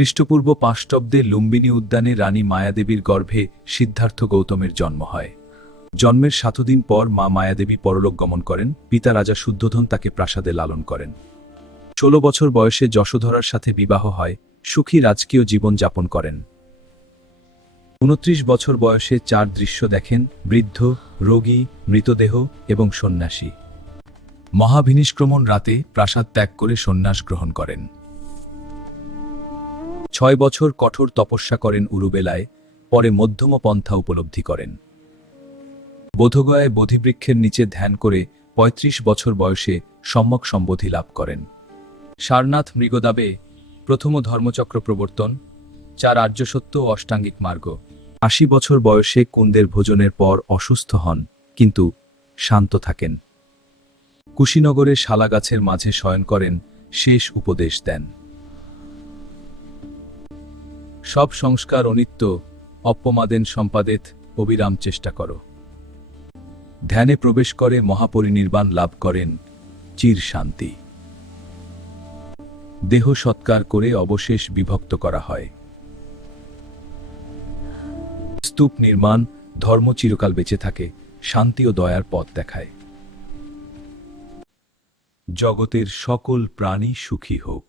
খ্রিস্টপূর্ব 5 শতাব্দে লুম্বিনী উদ্যানে রানী মায়াদেবীর গর্ভে সিদ্ধার্থ গৌতমের জন্ম হয়। জন্মের 7 দিন পর মা মায়াদেবী পরলোক গমন করেন। পিতা রাজা শুদ্ধোধন তাকে প্রাসাদে লালন করেন। 16 বছর বয়সে যশোধরার সাথে বিবাহ হয়, সুখী রাজকীয় জীবন যাপন করেন। 29 বছর বয়সে 4 দৃশ্য দেখেন: বৃদ্ধ, রোগী, মৃতদেহ এবং সন্ন্যাসী। মহাভিনিষ্ক্রমণ রাতে প্রাসাদ ত্যাগ করে সন্ন্যাস গ্রহণ করেন। 6 বছর কঠোর তপস্যা করেন উরুবেলায়, পরে মধ্যম পন্থা উপলব্ধি করেন। বোধগয়ায় বোধিবৃক্ষের নিচে ধ্যান করে 35 বছর বয়সে সম্যক সম্বোধি লাভ করেন। সারনাথ মৃগদাবে প্রথম ধর্মচক্র প্রবর্তন, 4 আর্যসত্য ও অষ্টাঙ্গিক মার্গ। 80 বছর বয়সে কুন্দের ভোজনের পর অসুস্থ হন, কিন্তু শান্ত থাকেন। কুশীনগরের শালাগাছের মাঝে শয়ন করেন, শেষ উপদেশ দেন: সব সংস্কার অনিত্য, অপ্পমাদেন সম্পাদেত, অবিরাম চেষ্টা করো। ধ্যানে প্রবেশ করে মহাপরিনির্বাণ লাভ করেন, চির শান্তি। দেহ সৎকার করে অবশেষ বিভক্ত করা হয়। স্তূপ নির্মাণ, ধর্ম চিরকাল বেঁচে থাকে, শান্তি ও দয়ার পথ দেখায়। জগতের সকল প্রাণী সুখী হোক।